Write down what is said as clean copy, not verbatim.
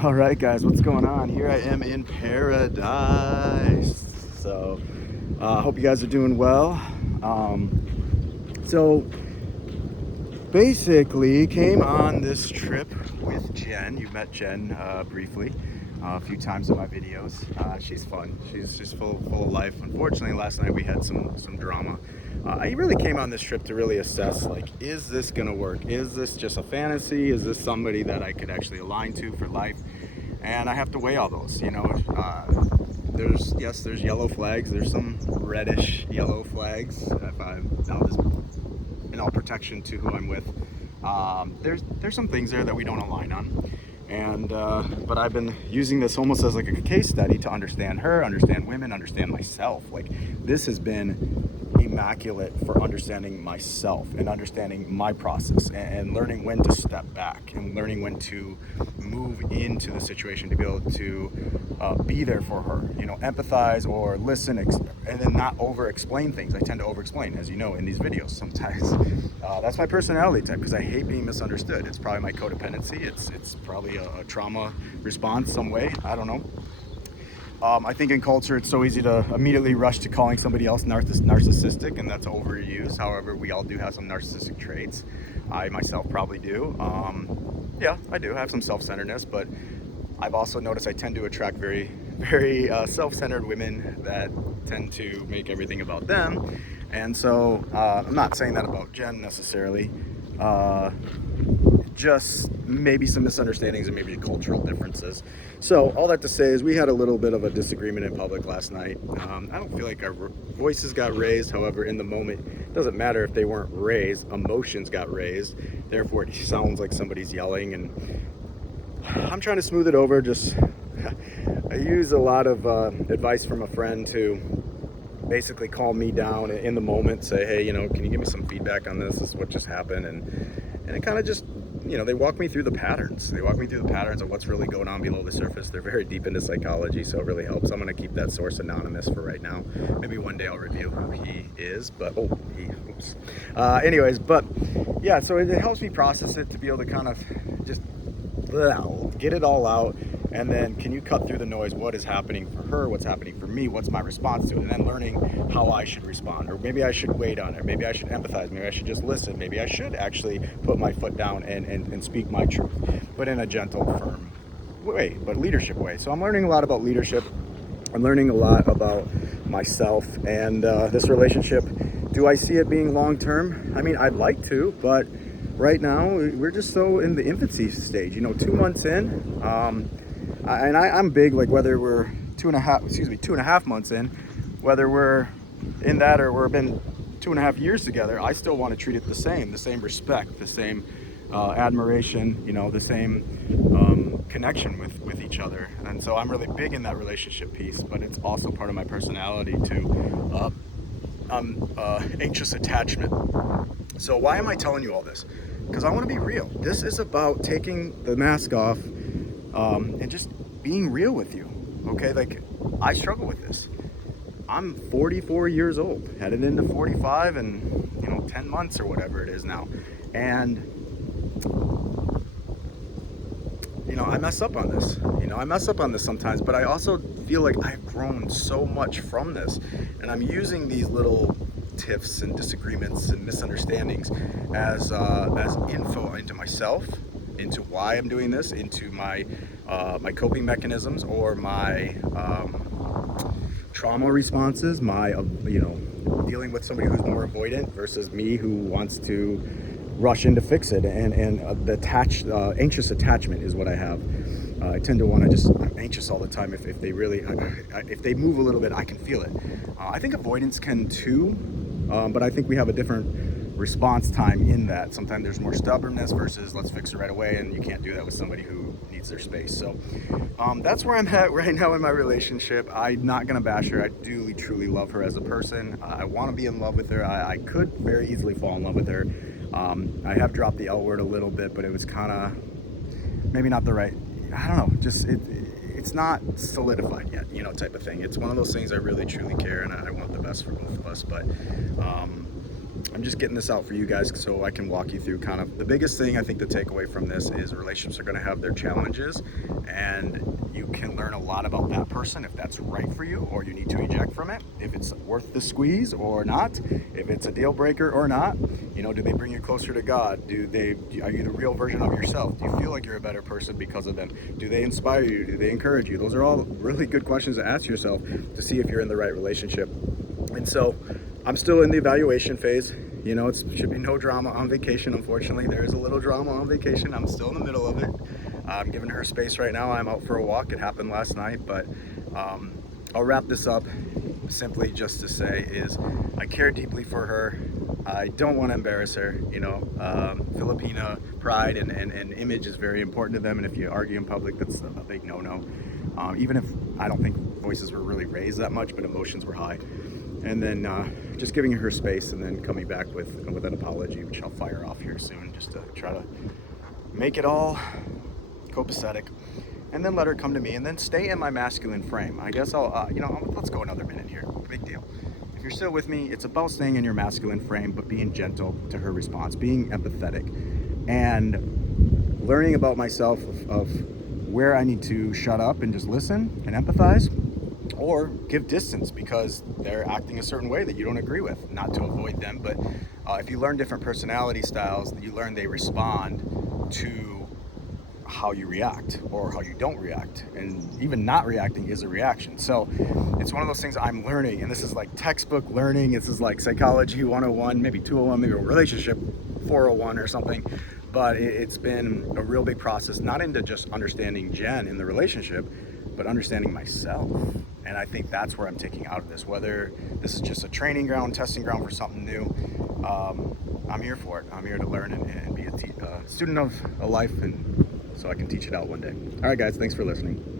All right, guys, what's going on? Here I am in paradise. So, I hope you guys are doing well. So, basically, came on this trip with Jen. You met Jen briefly a few times in my videos. She's fun. She's just full of life. Unfortunately, last night we had some drama. I really came on this trip to really assess, like, is this gonna work? Is this just a fantasy? Is this somebody that I could actually align to for life? And I have to weigh all those. There's yellow flags. There's some reddish yellow flags. If I'm now just in all protection to who I'm with, there's some things there that we don't align on. And but I've been using this almost as like a case study to understand her, understand women, understand myself. Like, this has been immaculate for understanding myself and understanding my process and learning when to step back and learning when to move into the situation to be able to be there for her, empathize or listen, and then not over explain things. I tend to over explain, as you know, in these videos sometimes. That's my personality type, because I hate being misunderstood. It's probably my codependency. It's probably a trauma response some way. I don't know. I think in culture it's so easy to immediately rush to calling somebody else narcissistic, and that's overused. However, we all do have some narcissistic traits. I myself probably do. Yeah, I do have some self-centeredness, but I've also noticed I tend to attract very self-centered women that tend to make everything about them. And so I'm not saying that about Jen necessarily. Just maybe some misunderstandings and maybe cultural differences. So all that to say is we had a little bit of a disagreement in public last night. I don't feel like our voices got raised. However, in the moment, it doesn't matter if they weren't raised, emotions got raised. Therefore, it sounds like somebody's yelling, and I'm trying to smooth it over. Just I use a lot of advice from a friend to basically calm me down in the moment, say, hey, can you give me some feedback on this? This is what just happened. And it kind of just, they walk me through the patterns. They walk me through the patterns of what's really going on below the surface. They're very deep into psychology, so it really helps. I'm going to keep that source anonymous for right now. Maybe one day I'll reveal who he is, but, oops. Anyways, but yeah, so it helps me process it to be able to kind of just get it all out. And then can you cut through the noise? What is happening for her? What's happening for me? What's my response to it? And then learning how I should respond. Or maybe I should wait on it. Maybe I should empathize. Maybe I should just listen. Maybe I should actually put my foot down and speak my truth, but in a gentle, firm way, but leadership way. So I'm learning a lot about leadership. I'm learning a lot about myself and this relationship. Do I see it being long-term? I mean, I'd like to, but right now we're just so in the infancy stage, 2 months in. I'm big, like, whether we're 2.5 months in, whether we're in that or we've been 2.5 years together, I still want to treat it the same respect, the same admiration, the same connection with each other. And so I'm really big in that relationship piece, but it's also part of my personality to anxious attachment. So why am I telling you all this? Because I want to be real. This is about taking the mask off and just being real with you, okay? Like, I struggle with this. I'm 44 years old, headed into 45 in 10 months or whatever it is now. And, I mess up on this. I mess up on this sometimes, but I also feel like I've grown so much from this. And I'm using these little tiffs and disagreements and misunderstandings as info into myself, into why I'm doing this, into my coping mechanisms or my trauma responses, my dealing with somebody who's more avoidant versus me who wants to rush in to fix it. And the anxious attachment is what I have. I tend to want to I'm anxious all the time. If they really, if they move a little bit, I can feel it. I think avoidance can too, but I think we have a different response time in that. Sometimes there's more stubbornness versus let's fix it right away, and you can't do that with somebody who needs their space. So that's where I'm at right now in my relationship. I'm not gonna bash her. I do truly love her as a person. I want to be in love with her. I could very easily fall in love with her. I have dropped the L word a little bit, but it was kind of maybe not the right, I don't know, just it's not solidified yet, type of thing. It's one of those things I really truly care, and I want the best for both of us. But I'm just getting this out for you guys so I can walk you through kind of the biggest thing. I think the takeaway from this is relationships are going to have their challenges, and you can learn a lot about that person if that's right for you, or you need to eject from it, if it's worth the squeeze or not, if it's a deal breaker or not. You know, do they bring you closer to God? Are you the real version of yourself? Do you feel like you're a better person because of them? Do they inspire you? Do they encourage you? Those are all really good questions to ask yourself to see if you're in the right relationship. And so I'm still in the evaluation phase. You know, it should be no drama on vacation. Unfortunately, there is a little drama on vacation. I'm still in the middle of it. I'm giving her space right now. I'm out for a walk. It happened last night, but I'll wrap this up simply just to say is I care deeply for her. I don't want to embarrass her. You know, Filipina pride and image is very important to them, and if you argue in public, that's a big no-no. Even if I don't think voices were really raised that much, but emotions were high. And then just giving her space, and then coming back with an apology, which I'll fire off here soon, just to try to make it all copacetic, and then let her come to me, and then stay in my masculine frame. I guess let's go another minute here. Big deal. If you're still with me, it's about staying in your masculine frame, but being gentle to her response, being empathetic, and learning about myself of where I need to shut up and just listen and empathize, or give distance because they're acting a certain way that you don't agree with. Not to avoid them, but if you learn different personality styles, you learn they respond to how you react or how you don't react. And even not reacting is a reaction. So it's one of those things I'm learning, and this is like textbook learning. This is like psychology 101, maybe 201, maybe a relationship 401 or something. But it's been a real big process, not into just understanding Jen in the relationship, but understanding myself. And I think that's where I'm taking out of this. Whether this is just a training ground, testing ground for something new, I'm here for it. I'm here to learn and be a student of a life, and so I can teach it out one day. All right, guys, thanks for listening.